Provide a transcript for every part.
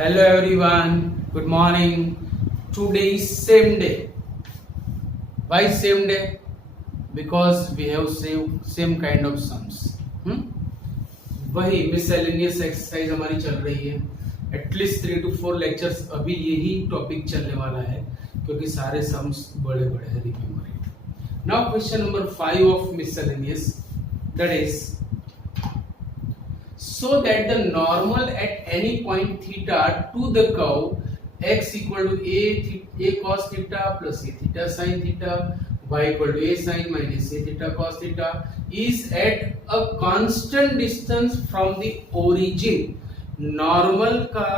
Hello everyone, good morning. Today is same day. Why same day? Because we have same kind of sums. वही miscellaneous exercise हमारी चल रही है. एटलीस्ट 3 to 4 लेक्चर्स अभी यही टॉपिक चलने वाला है क्योंकि सारे सम्स बड़े बड़े हैं. Remember it. Now question number 5 of miscellaneous, that is so that the normal at any point theta to the curve x equal to a cos theta plus a theta sin theta y equal to a sin minus a theta cos theta is at a constant distance from the origin. Normal का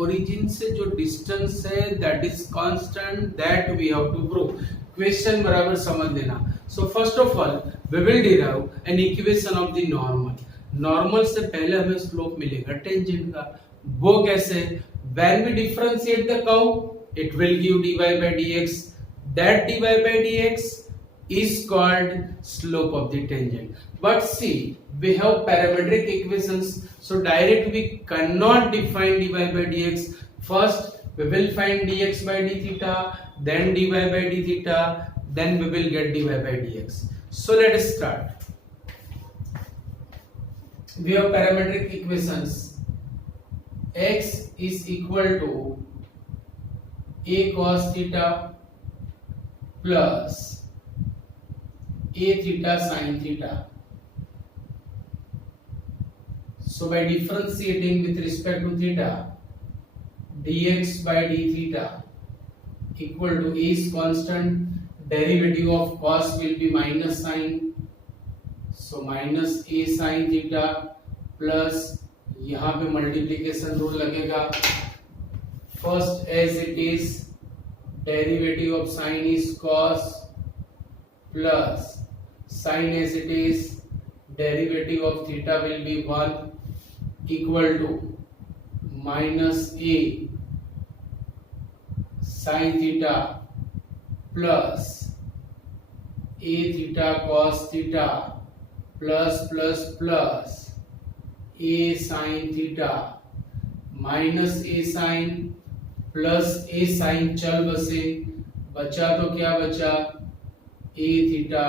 origin से जो distance है that is constant, that we have to prove. Question बराबर समझ लेना. So first of all we will derive an equation of the normal. Normal से पहले हमें स्लोप मिलेगा टेंजेंट का. वो कैसे? When we differentiate the curve it will give dy by dx. That dy by dx is called slope of the tangent. But see, we have parametric equations, so direct we cannot define dy by dx. First we will find dx by d theta, then dy by d theta, then we will get dy by dx. So let us start. We have parametric equations. X is equal to a cos theta plus a theta sin theta. So by differentiating with respect to theta, dx by d theta equal to a is constant, derivative of cos will be minus sin, so minus a sin theta plus यहाँ पे multiplication rule लगेगा. First as it is derivative of sine is cos plus sine as it is derivative of theta will be 1 equal to minus a sine theta plus a theta cos theta plus plus plus a sin theta minus a sin plus a sin चल बसे, बचा तो क्या बचा? a theta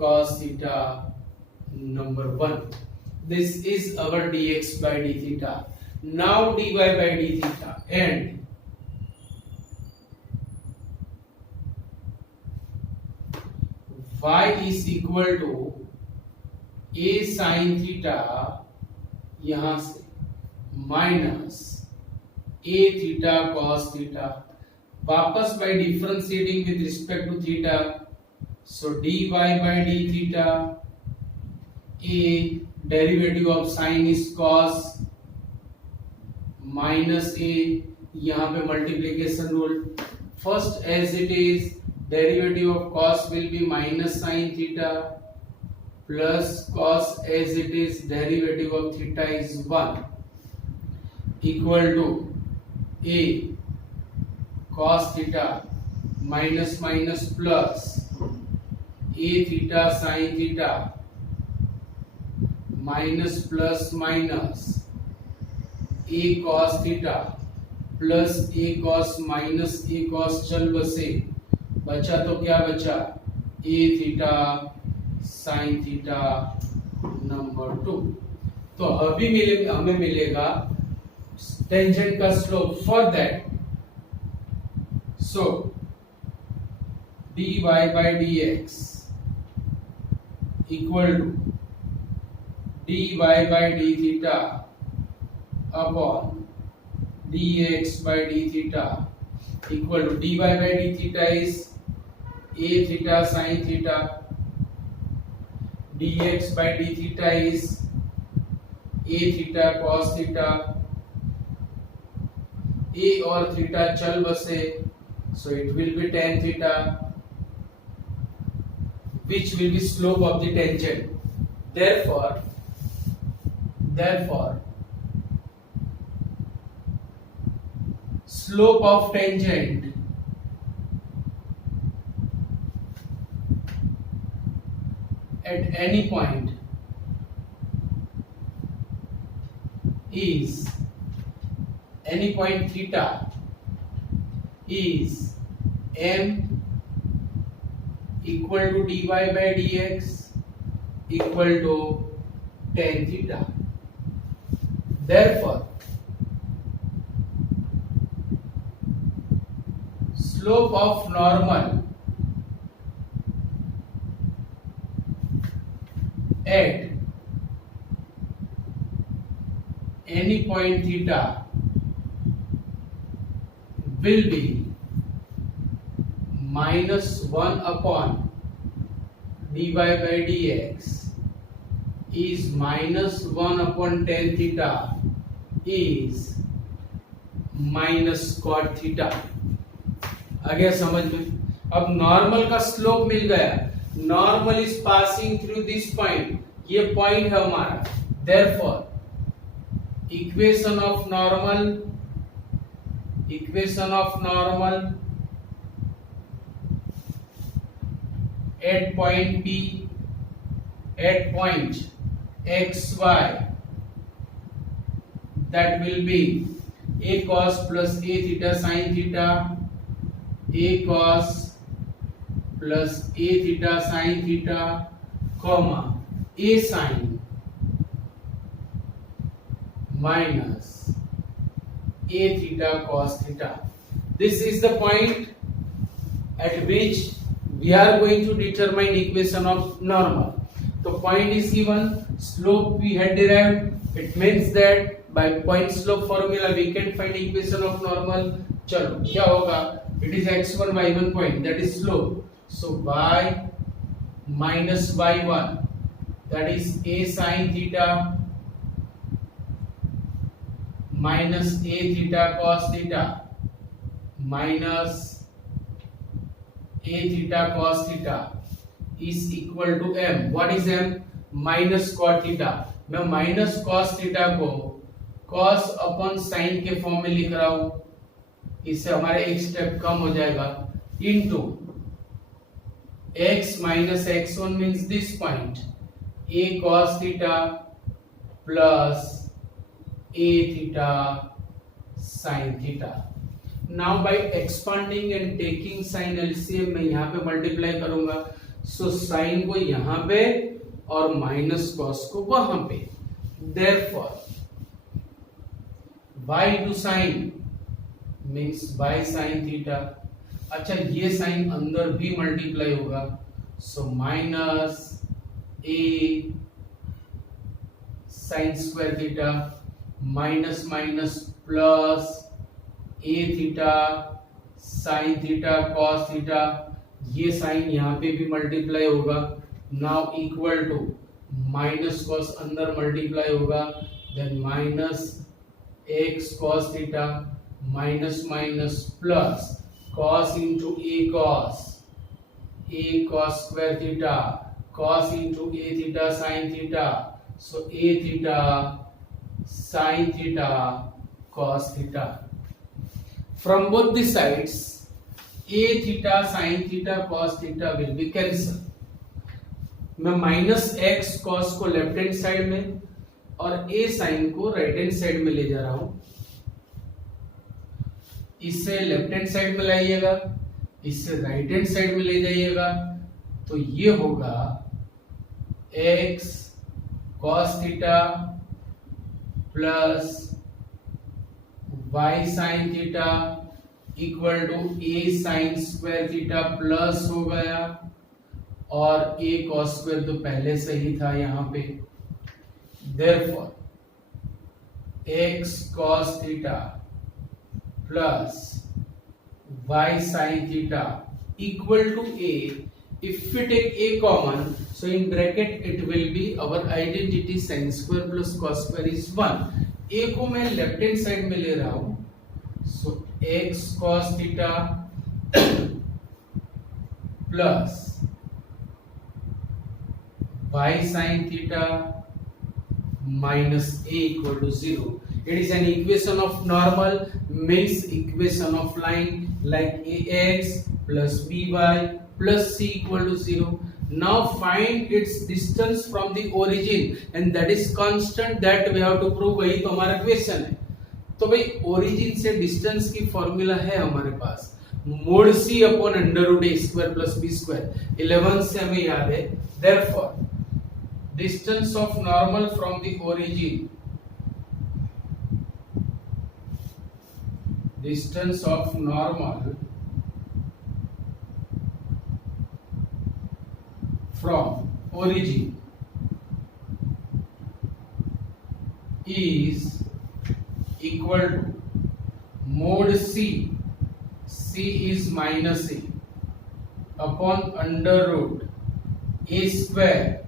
cos theta number 1. This is our dx by d theta. Now dy by d theta and y is equal to a sin theta यहां से minus a theta cos theta. वापस by differentiating with respect to theta, so dy by d theta, a derivative of sin is cos minus a, यहां पे multiplication rule. First as it is derivative of cos will be minus sin theta plus cos as it is derivative of theta is 1 equal to a cos theta minus minus plus a theta sin theta minus plus minus a cos theta plus a cos minus a cos चल बसे, बचा तो क्या बचा? a theta sine theta number 2. तो अभी हमें मिलेगा टेंजेंट का slope. For that so dy by dx equal to dy by d theta upon dx by d theta equal to dy by d theta is a theta sin theta, dx by d theta is a theta cos theta. a और theta चल बसे, so it will be tan theta, which will be slope of the tangent. Therefore slope of tangent at any point is any point theta is m equal to dy by dx equal to tan theta. Therefore, slope of normal at any point theta will be minus 1 upon dy by dx is minus 1 upon tan theta is minus cot theta. आ गया समझ में? अब नॉर्मल का स्लोप मिल गया. Normal is passing through this point. ये पॉइंट है हमारा. Therefore equation of normal at point P at point XY, that will be a cos plus a theta sin theta, a cos plus a theta sin theta, comma a sin minus a theta cos theta. This is the point at which we are going to determine equation of normal. The point is given, slope we had derived. It means that by point slope formula we can find equation of normal. चलो क्या होगा? It is x1 y1 point, that is slope. So y minus y1, that is a sin theta minus a theta cos theta minus a theta cos theta is equal to m. What is m? Minus cot theta. मैं minus cos theta को cos अपन sin के फॉर्म में लिख रहा हूं. इससे हमारे एक स्टेप कम हो जाएगा. Into x minus x1 means this point, a cos theta plus a theta sin theta. Now by expanding and taking sin LCM मैं यहाँ पे मल्टीप्लाई करूंगा. सो साइन को यहाँ पे और माइनस कॉस को वहां पे. Therefore y to sin means y sin theta. अच्छा ये साइन अंदर भी मल्टीप्लाई होगा. So minus a sin square theta minus minus plus a theta sin theta cos theta. ये साइन यहाँ पे भी मल्टीप्लाई होगा. Now equal to minus cos अंदर मल्टीप्लाई होगा. Then minus x cos theta minus minus plus cos into a cos square theta cos into a theta sin theta. So a theta sin theta cos theta. From both the sides, a theta sin theta cos theta will be cancelled. मैं minus x cos को left hand side में और a sin को right hand side में ले जा रहा हूं. इससे लेफ्ट हैंड साइड में लाइएगा, इससे राइट हैंड साइड में ले जाइएगा. तो ये होगा x cos theta plus y sin theta equal to a sin square theta plus हो गया और a cos स्क्वायर तो पहले से ही था यहाँ पे. Therefore x cos theta plus y sin theta equal to a. If we take a common, so in bracket it will be our identity sin square plus cos square is 1. a को मैं left hand side में ले रहा हूं. सो x cos theta plus y sin theta minus a equal to 0. It is an equation of normal, means equation of line like ax plus by plus c equal to 0. Now find its distance from the origin and that is constant that we have to prove. वही तो हमारा क्वेश्चन है. तो भाई ओरिजिन से डिस्टेंस की formula है हमारे पास mod c upon under root a square plus b square 11 से हमें याद है। Therefore distance of normal from the origin, distance of normal from origin is equal to mod c, c is minus a upon under root a square,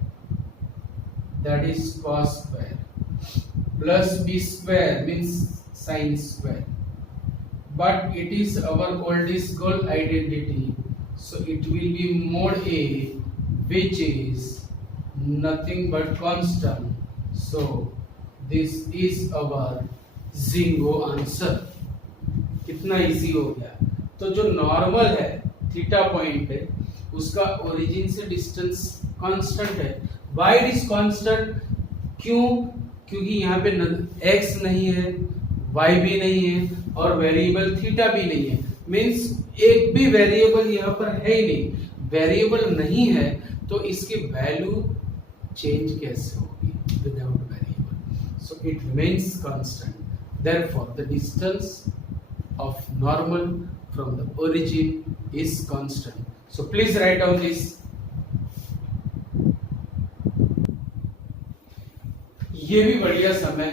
that is cos square, plus b square means sin square, but it is our oldest goal identity, so it will be mod a, which is nothing but constant, so this is our ginkgo answer. कितना इजी हो गया। तो जो नॉर्मल है theta point पे उसका ओरिजिन से distance constant है। Why it is constant? क्यों? क्योंकि यहाँ पे x नहीं है, y भी नहीं है और वेरिएबल थीटा भी नहीं है। मींस एक भी वेरिएबल यहाँ पर है ही नहीं। वेरिएबल नहीं है तो इसकी वैल्यू चेंज कैसे होगी without variable? So it remains constant. Therefore, the distance of normal from the origin is constant. So please write down this. ये भी बढ़िया सम है,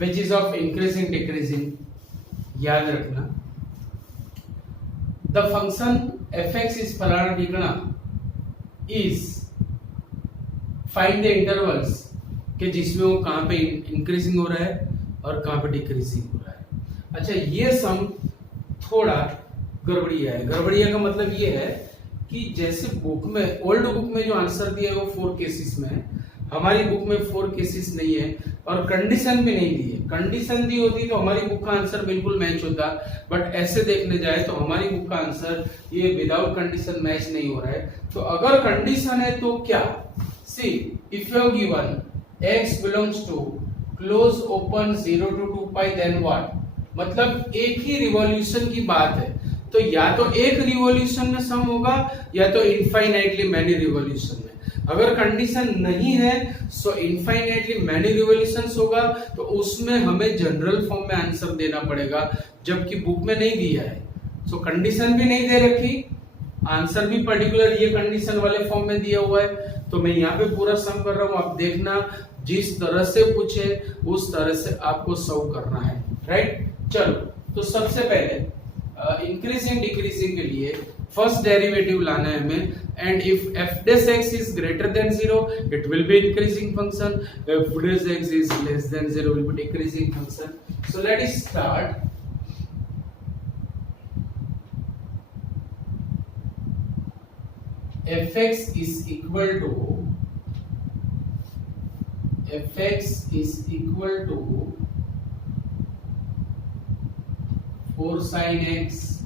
which is of increasing decreasing. याद रखना। The function f(x) is फलाना ठिकाना is find the intervals कि जिसमें वो कहाँ पे इंक्रीजिंग हो रहा है और कहाँ पे डिक्रीजिंग हो रहा है। अच्छा, ये सम थोड़ा गड़बड़िया है। गड़बड़िया का मतलब ये है कि जैसे बुक में, ओल्ड बुक में जो आंसर दिया है वो 4 केसेस में है, हमारी बुक में 4 केसेस नहीं है और कंडीशन भी नहीं दी है। कंडीशन दी होती तो हमारी बुक का आंसर बिल्कुल मैच होता, बट ऐसे देखने जाए तो हमारी बुक का आंसर ये विदाउट कंडीशन मैच नहीं हो रहा है। तो अगर कंडीशन है तो क्या? See if you have given x belongs to close open 0 to 2 pi then what? मतलब एक ही रिवॉल्यूशन की बात है, तो या तो एक रिवॉल्यूशन में सम होगा या तो इनफाइनाइटली मैनी रिवॉल्यूशन में। अगर कंडीशन नहीं है सो इनफाइनाइटली मैनी रिवॉल्यूशंस होगा तो उसमें हमें जनरल फॉर्म में आंसर देना पड़ेगा, जबकि बुक में नहीं दिया है। सो कंडीशन भी नहीं दे रखी, आंसर भी पर्टिकुलर ये कंडीशन वाले फॉर्म में दिया हुआ है, तो मैं यहाँ पे पूरा सम कर रहा हूँ। आप देखना जिस तरह से पूछे उस तरह से आपको सॉल्व करना है, राइट? चलो, तो सबसे पहले इंक्रीजिंग डिक्रीजिंग के लिए फर्स्ट डेरिवेटिव लाना है हमें, and if f dash x is greater than 0 it will be increasing function, if dash x is less than 0 will be decreasing function. So let us start. fx is equal to 4 sin x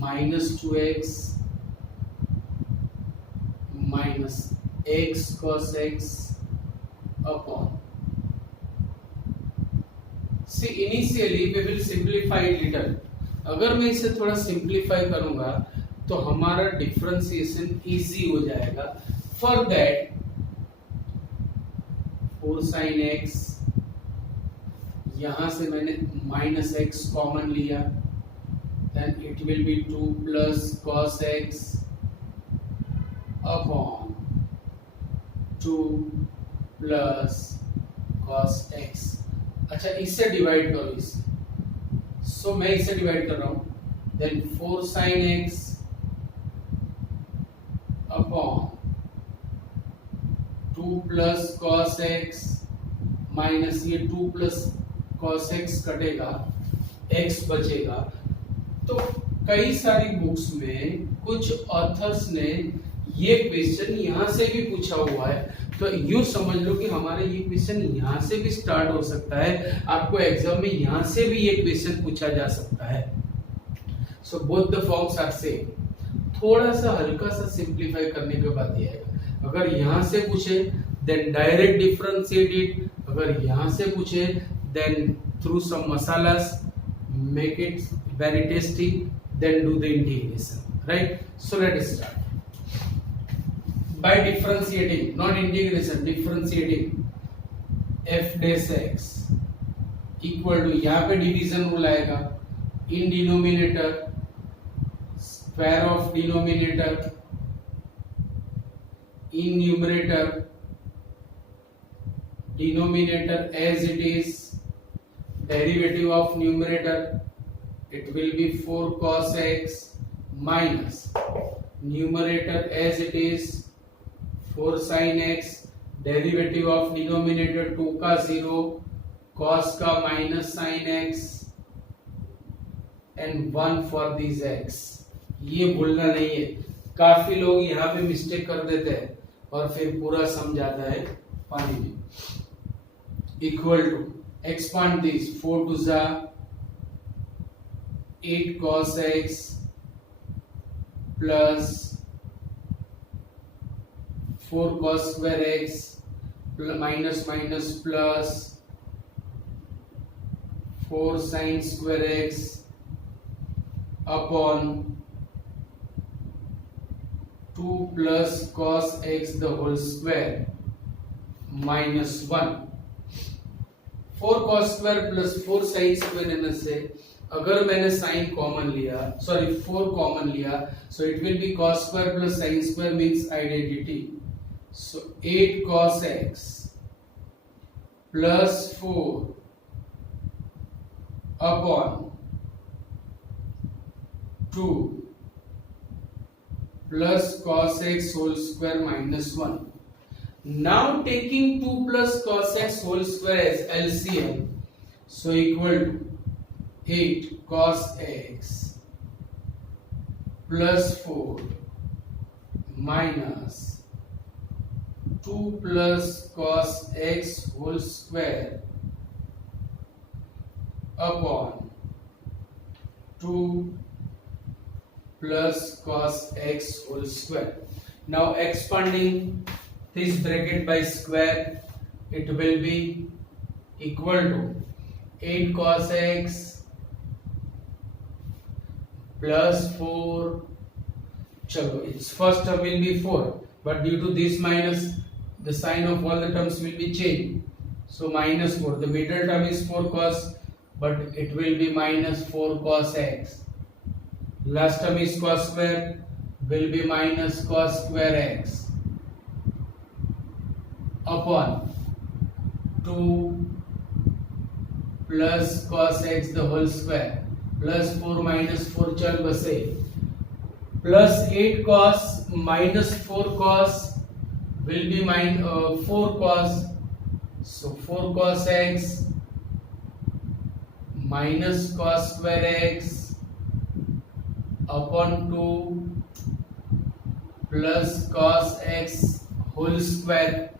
minus 2x minus x cos x upon. See, initially we will simplify it little. अगर मैं इसे थोड़ा सिंप्लीफाई करूंगा तो हमारा differentiation easy हो जाएगा। For that 4 sin x, यहां से मैंने माइनस x कॉमन लिया, then it will be 2 plus cos x upon 2 plus cos x। अच्छा, इससे डिवाइड करो इसे, सो मैं इसे डिवाइड कर रहा हूं, then 4 sin x upon 2 plus cos x minus ये 2 प्लस cos x कटेगा, x बचेगा। तो कई सारी बुक्स में कुछ ऑथर्स ने ये क्वेश्चन यहां से भी पूछा हुआ है, तो यूं समझ लो कि हमारा ये क्वेश्चन यहां से भी स्टार्ट हो सकता है। आपको एग्जाम में यहां से भी ये क्वेश्चन पूछा जा सकता है। So both the forms are same. थोड़ा सा हल्का सा सिंप्लीफाई करने के बाद ये आएगा। अगर यहां से पूछे देन डायरेक्ट डिफरेंशिएट इट, अगर यहां से पूछे then through some masalas, make it very tasty, then do the integration, right? So let us start by differentiating, not integration, differentiating f dash x equal to, यहाँ पे division rule आएगा, in denominator square of denominator in numerator denominator as it is, derivative of numerator it will be 4 cos x minus numerator as it is 4 sin x, derivative of denominator 2 का 0, cos का minus sin x and 1 for these x. ये भूलना नहीं है, काफी लोग यहाँ पे मिस्टेक कर देते हैं और फिर पूरा सम जाता है पानी में. Equal to, expand this, 4 to the 8 cos x plus 4 cos square x minus minus plus 4 sin square x upon 2 plus cos x the whole square minus 1. 4 cos square plus 4 sin square में से अगर मैंने sine common लिया, sorry 4 common लिया, so it will be cos square plus sin square means identity. So 8 cos x plus 4 upon 2 plus cos x whole square minus 1. Now taking 2 plus cos x whole square as LCM, so equal to 8 cos x plus 4 minus 2 plus cos x whole square upon 2 plus cos x whole square. Now expanding this bracket by square, it will be equal to 8 cos x plus 4, chalo, its first term will be 4, but due to this minus, the sign of all the terms will be changed, so minus 4. The middle term is 4 cos, but it will be minus 4 cos x. Last term is cos square, will be minus cos square x upon 2 plus cos x the whole square plus 4 minus 4 चल बसे, plus 8 cos minus 4 cos will be 4 cos, so 4 cos x minus cos square x upon 2 plus cos x whole square.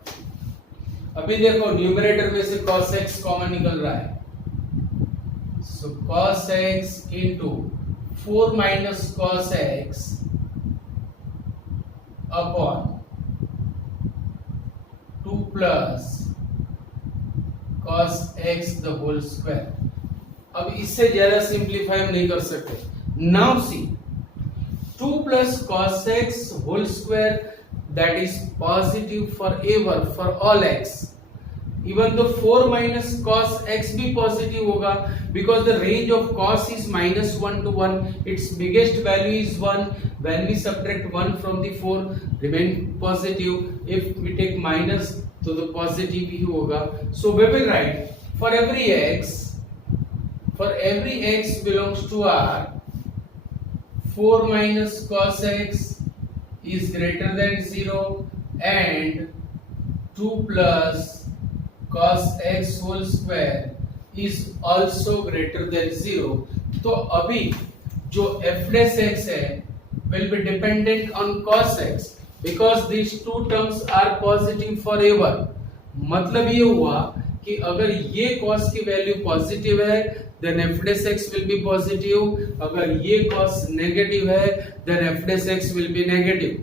अभी देखो न्यूमरेटर में से cos x common निकल रहा है, so cos x into 4 minus cos x upon 2 plus cos x the whole square. अब इससे ज्यादा सिंप्लीफाई हम नहीं कर सकते. Now see 2 plus cos x whole square, that is positive forever for all x. Even though 4 minus cos x भी positive होगा, because the range of cos is minus 1 to 1, its biggest value is 1. When we subtract 1 from the 4, remain positive. If we take minus, तो the positive ही होगा. So we will write for every x belongs to R, 4 minus cos x is greater than 0 and 2 plus cos x whole square is also greater than 0. तो अभी जो f dash x है will be dependent on cos x because these two terms are positive forever. मतलब ये हुआ कि अगर ये cos की वैल्यू पॉजिटिव है then f dash x will be positive, अगर ये cos नेगेटिव है then f dash x will be negative.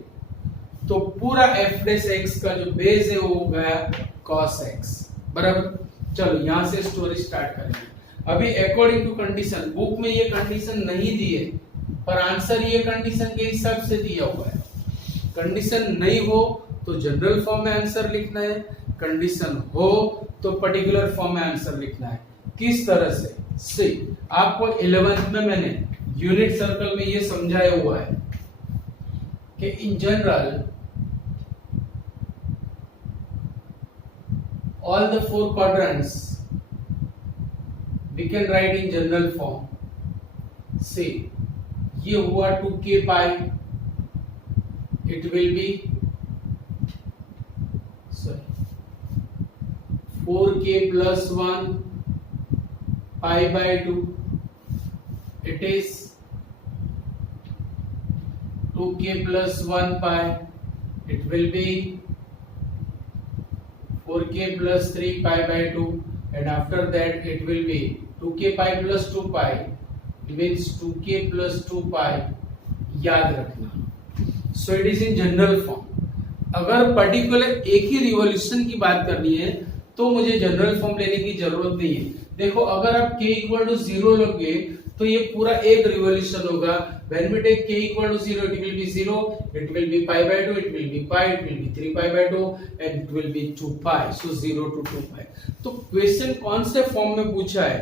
तो पूरा f dash x का जो बेस है वो हो गया cos x. बराबर. चलो यहां से स्टोरी स्टार्ट करेंगे. अभी अकॉर्डिंग टू कंडीशन, बुक में ये कंडीशन नहीं दी है पर आंसर ये कंडीशन के हिसाब से दिया हुआ है। कंडीशन नहीं हो तो जनरल फॉर्म में आंसर लिखना है, कंडीशन हो तो पर्टिकुलर फॉर्म में आंसर लिखना है। किस तरह से? सी, आपको 11th में मैंने यूनिट सर्कल में ये समझाया हुआ है कि in general all the four quadrants we can write in general form. See, ये हुआ 2k pi, it will be 4k plus 1 pi by 2, it is 2k plus 1 pi, it will be 4k plus 3 pi by 2, and after that it will be 2k pi plus 2 pi means 2k plus 2 pi. याद रखना। So it is in general form. अगर पर्टिकुलर एक ही रिवॉल्यूशन की बात करनी है तो मुझे जनरल फॉर्म लेने की जरूरत नहीं है। देखो, अगर आप k इक्वल टू 0 लोगे तो ये पूरा एक रिवॉल्यूशन होगा। When we take k equal to 0, it will be 0, it will be pi by 2, it will be pi, it will be 3 pi by 2, and it will be 2 pi. So 0 to 2 pi. तो क्वेश्चन कौन से फॉर्म में पूछा है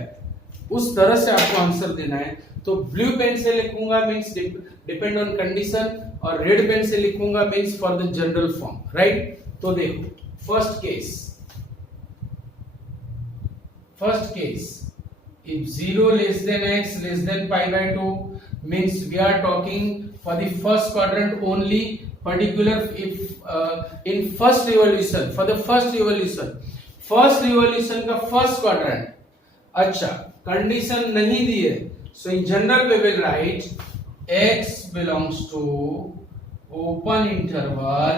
उस तरह से आपको आंसर देना है। तो ब्लू पेन से लिखूंगा मींस डिपेंड ऑन कंडीशन, और रेड पेन से लिखूंगा means for the general form, right. तो देखो, first case if 0 less than x less than pi by 2 means we are talking for the first quadrant only, particular if in first revolution, for the first revolution का first quadrant। अच्छा, कंडीशन नहीं दी है, so in general we will write x belongs to open interval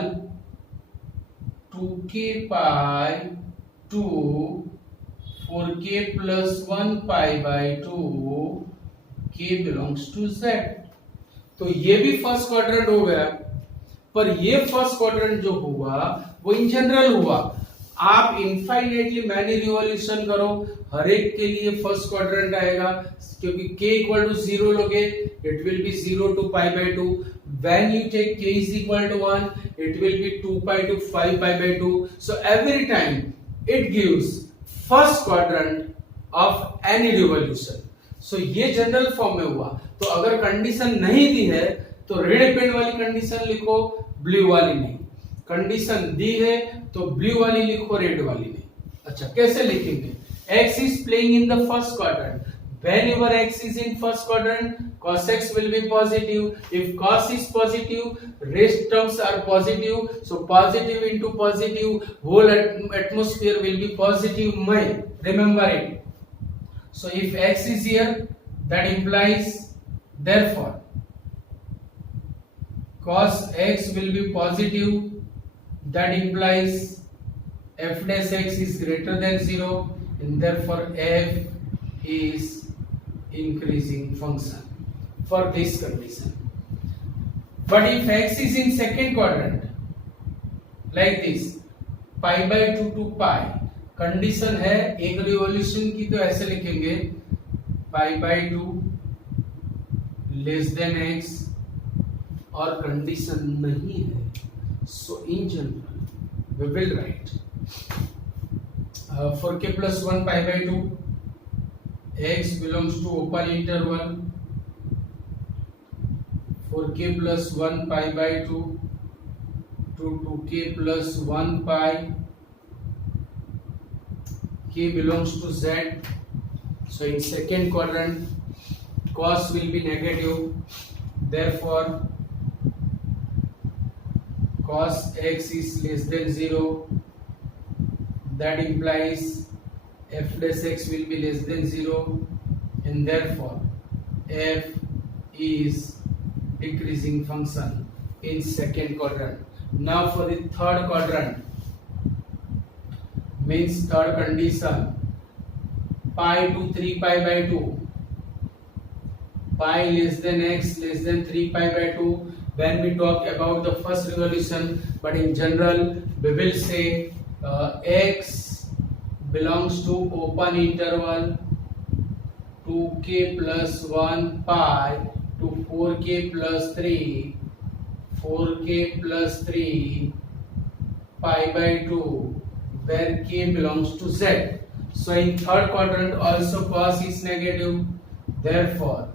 2k pi to 4k plus 1 pi by 2, k belongs to z। तो ये भी first quadrant हो गया, पर ये फर्स्ट क्वाड्रेंट जो हुआ वो इन जनरल हुआ। आप इनफाइनाइटली मैनी रिवॉल्यूशन करो, हर एक के लिए फर्स्ट क्वाड्रेंट आएगा, क्योंकि k इक्वल टू 0 लोगे it will B 0 to pi by 2। when you take k is equal to 1 it will be 2 pi to 5 pi by 2। so every time it gives first quadrant of any revolution. So ये general form में हुआ। तो अगर कंडीशन नहीं दी है तो red pen वाली कंडीशन लिखो, ब्लू वाली नहीं। कंडीशन दी है तो ब्लू वाली लिखो, रेड वाली नहीं। अच्छा, कैसे लिखेंगे? x is playing in the first quadrant. Whenever x is in first quadrant, cos x will be positive. If cos is positive, rest terms are positive. So positive into positive, whole atmosphere will be positive. Remember it. So if x is here, that implies, therefore, cos x will be positive. That implies f dash x is greater than 0, and therefore f is increasing function for this condition. But if x is in second quadrant like this, pi by 2 to pi, condition है एक रिवॉल्यूशन की, तो ऐसे लिखेंगे pi by 2 less than x, और कंडीशन नहीं है, so in general we will write 4k plus 1 pi by 2, x belongs to open interval 4k plus 1 pi by 2 to 2k plus 1 pi, k belongs to z। so in second quadrant cos will be negative, therefore cos x is less than 0, that implies f dash x will be less than 0, and therefore f is decreasing function in second quadrant. Now for the third quadrant, means third condition, pi to 3 pi by 2, pi less than x less than 3 pi by 2 when we talk about the first revolution, but in general we will say x belongs to open interval 2k plus 1 pi to 4k plus 3, 4k plus 3 pi by 2, where k belongs to z. So in third quadrant also cos is negative, therefore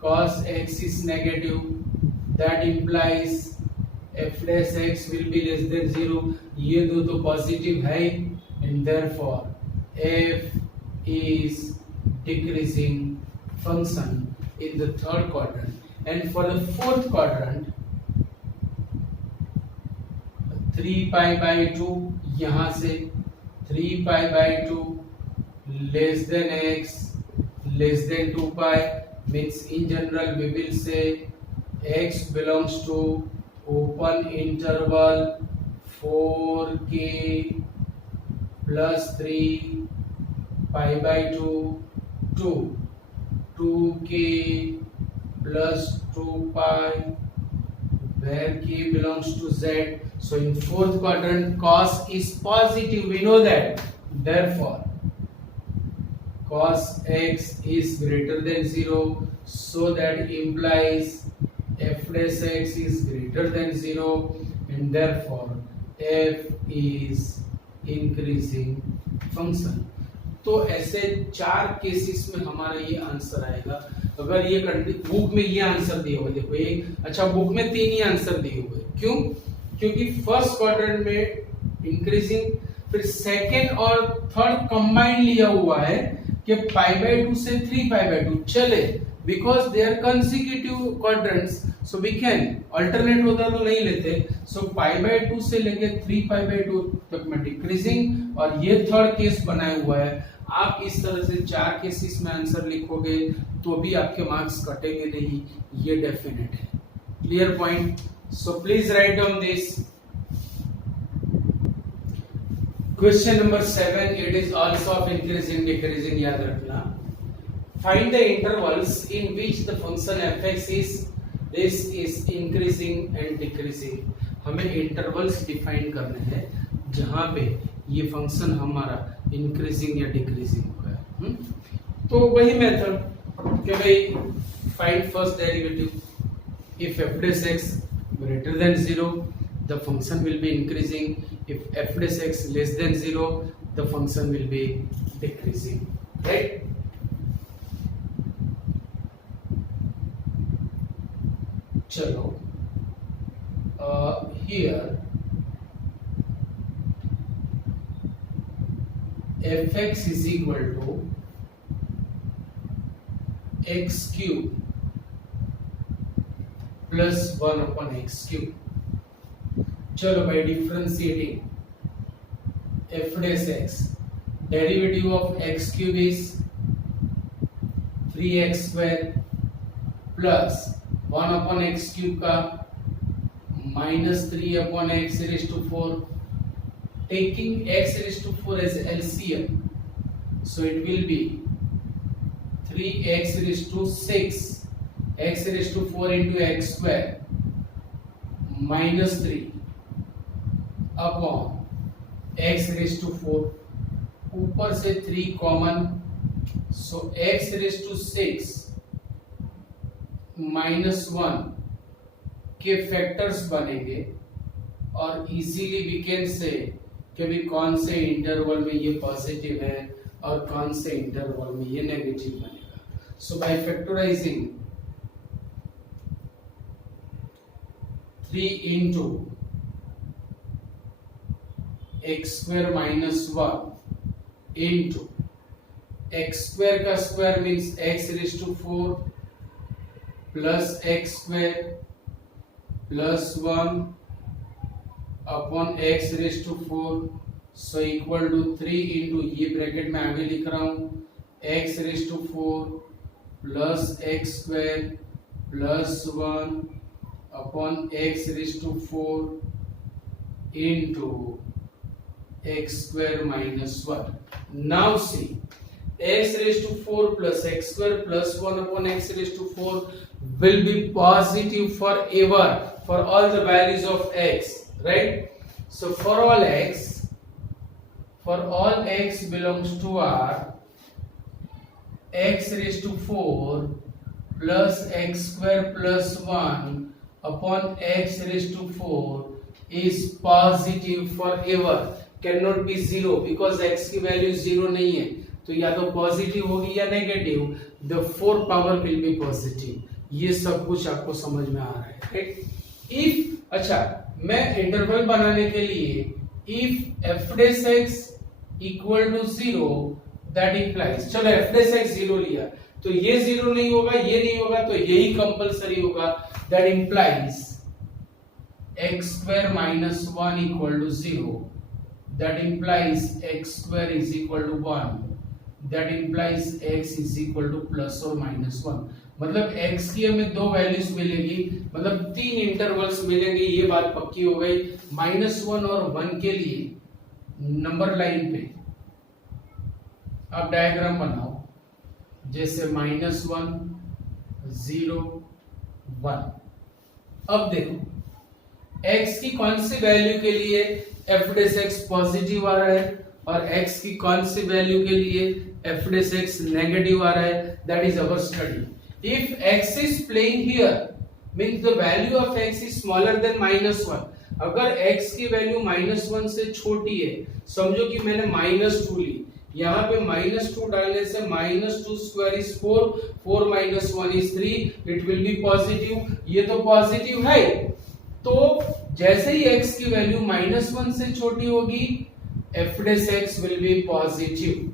cos x is negative. That implies f dash x will be less than 0. ये दो तो पॉजिटिव है, and therefore f is decreasing function in the third quadrant. And for the fourth quadrant, 3 pi by 2, यहाँ से 3 pi by 2 less than x less than 2 pi, means in general we will say x belongs to open interval 4k plus 3 pi by 2 to 2k plus 2 pi, where k belongs to z. So in fourth quadrant cos is positive, we know that. Therefore cos x is greater than 0, so that implies f dash x is greater than 0, and therefore f is increasing function. तो ऐसे चार केसेस में हमारा ये आंसर आएगा. अगर ये बुक में ये आंसर दिए हुए, देखो ये अच्छा बुक में 3 ही आंसर दिए हुए. क्यों? क्योंकि फर्स्ट क्वाड्रेंट में इंक्रीजिंग, फिर सेकेंड और थर्ड कंबाइंड लिया हुआ है कि पाई बाय 2 से 3 पाई बाय 2 चले, because they are consecutive quadrants, so we can. Alternate होता तो नहीं लेते. सो पाई बाय 2 से लेके 3 पाई बाय 2 तक में डिक्रीजिंग, और ये थर्ड केस बनाया हुआ है. आप इस तरह से 4 केसेस में आंसर लिखोगे तो भी आपके मार्क्स कटेंगे नहीं, ये डेफिनेट है. Clear point? So please write down this. Question number 7, it is also of increasing decreasing. याद रखना. Find the intervals in which the function fx is increasing and decreasing. हमें इंटरवल्स डिफाइन करने हैं जहां पे ये फंक्शन हमारा इंक्रीजिंग या डिक्रीजिंग होगा. तो वही मेथड कि भाई find first derivative. If f dash x greater than 0, the function will be increasing. If f dash x less than 0, the function will be decreasing. Right? चलो here fx is equal to x cube plus 1 upon x cube. चलो by differentiating f dash x, derivative of x cube is 3x square plus 1 upon x cube का minus 3 upon x raised to 4. Taking x raised to 4 as LCM, so it will be 3x raised to 6, x raised to 4 into x square minus 3 upon x raised to 4. ऊपर से 3 common, so x raised to 6 minus 1 के फैक्टर्स बनेंगे, और easily we can say कि भी कौन से इंटरवल में ये पॉजिटिव है और कौन से इंटरवल में ये नेगेटिव बनेगा. सो bye factorising 3 into x square minus 1 into x square का square means x raised to 4 plus x square plus 1 upon x raised to 4, so equal to 3 into, ये ब्रैकेट में आगे लिख रहा हूं, x raised to 4 plus x square plus 1 upon x raised to 4 into x square minus 1. Now see, x raised to 4 plus x square plus 1 upon x raised to 4 will be positive forever for all the values of x, right? So for all x belongs to R, x raised to 4 plus x square plus 1 upon x raised to 4 is positive forever, cannot be zero because x की value zero नहीं है, तो या तो पॉजिटिव होगी या negative, the 4 power will be positive. ये सब कुछ आपको समझ में आ रहा है, राइट? इफ अच्छा, मैं इंटरवल बनाने के लिए if f dash x equal to 0 that implies, चलो f dash x 0 लिया तो ये 0 नहीं होगा, ये नहीं होगा, तो यही कंपलसरी होगा, that implies x square minus 1 equal to 0, that implies x square is equal to 1, that implies x is equal to plus or minus 1। मतलब x की हमें दो वैल्यूज मिलेगी, मतलब तीन इंटरवल्स मिलेंगे, ये बात पक्की हो गई। -1 और 1 के लिए नंबर लाइन पे आप डायग्राम बनाओ, जैसे -1 0 1। अब देखो x की कौन सी वैल्यू के लिए f dash x पॉजिटिव आ रहा है और x की कौन सी वैल्यू के लिए f dash x नेगेटिव आ रहा है, that is our study. If x is playing here means the value of x is smaller than -1। अगर x की वैल्यू -1 से छोटी है, समझो कि मैंने -2 ली, यहाँ पे -2 डालने से -2 स्क्वायर इज 4, 4 - 1 इज 3, इट विल बी पॉजिटिव। ये तो पॉजिटिव है, तो जैसे ही x की वैल्यू -1 से छोटी होगी f dash x will be positive.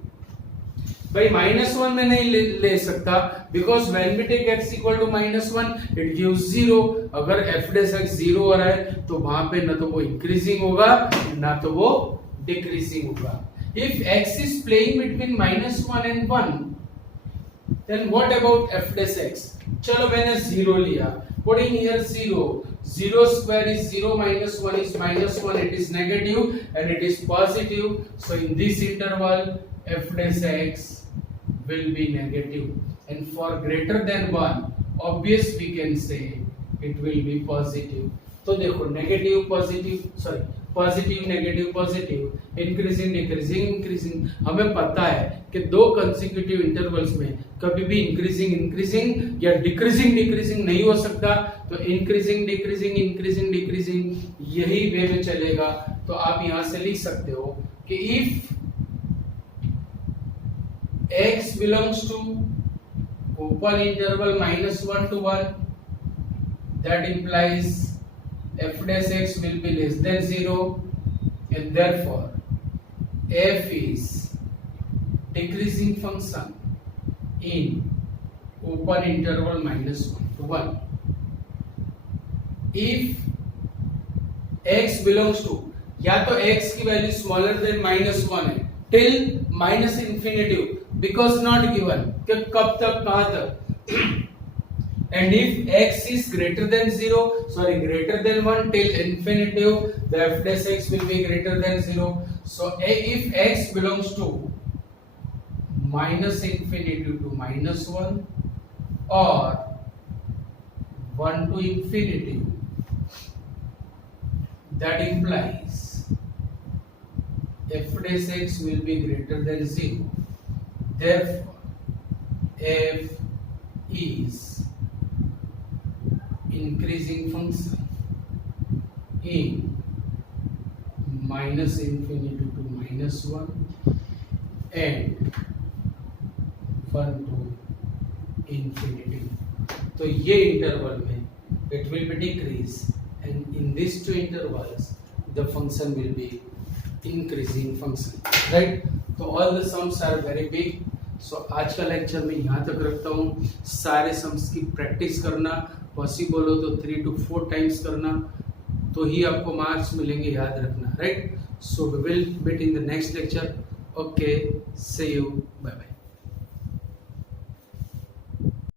भाई -1 में नहीं ले सकता, because when we take x equal to -1 it gives 0। अगर f dash x 0 हो रहा है तो वहां पे ना तो वो इंक्रीजिंग होगा ना तो वो डिक्रीजिंग होगा। If x is playing between -1 and 1, then what about f dash x? चलो मैंने 0 लिया, putting here 0, 0 square is 0 minus 1 is -1, it is negative and it is positive, so in this interval f dash x will be negative, and for greater than 1 obvious we can say it will be positive। तो देखो negative positive, sorry positive negative positive, increasing decreasing increasing. हमें पता है कि दो consecutive intervals में कभी भी इंक्रीजिंग इंक्रीजिंग या डिक्रीजिंग डिक्रीजिंग नहीं हो सकता, तो इंक्रीजिंग डिक्रीजिंग इंक्रीजिंग डिक्रीजिंग यही वे में चलेगा। तो आप यहां से लिख सकते हो कि if x belongs to open interval -1 to 1, that implies f dash x will be less than 0, and therefore f is decreasing function in open interval -1 to 1। if x belongs to, या तो x की वैल्यू स्मॉलर देन -1 है till -infinity, because not given कि कब तक कहां तक, and if x is greater than 0, sorry greater than 1 till infinity, the f dash x will be greater than 0। so if x belongs to -infinity to -1 or 1 to infinity, that implies f dash x will be greater than 0, therefore f is increasing function in -infinity to -1 and 1 to infinity। तो ये इंटरवल में it will be decrease, and in these two intervals the function will be increasing function, right? तो all the sums are very big। सो आज का लेक्चर मैं यहाँ तक रखता हूँ। सारे सम्स की प्रैक्टिस करना, पॉसिबल हो तो 3 to 4 टाइम्स करना, तो ही आपको मार्क्स मिलेंगे, याद रखना, right? So we will meet in the next lecture. Okay, see you, bye bye.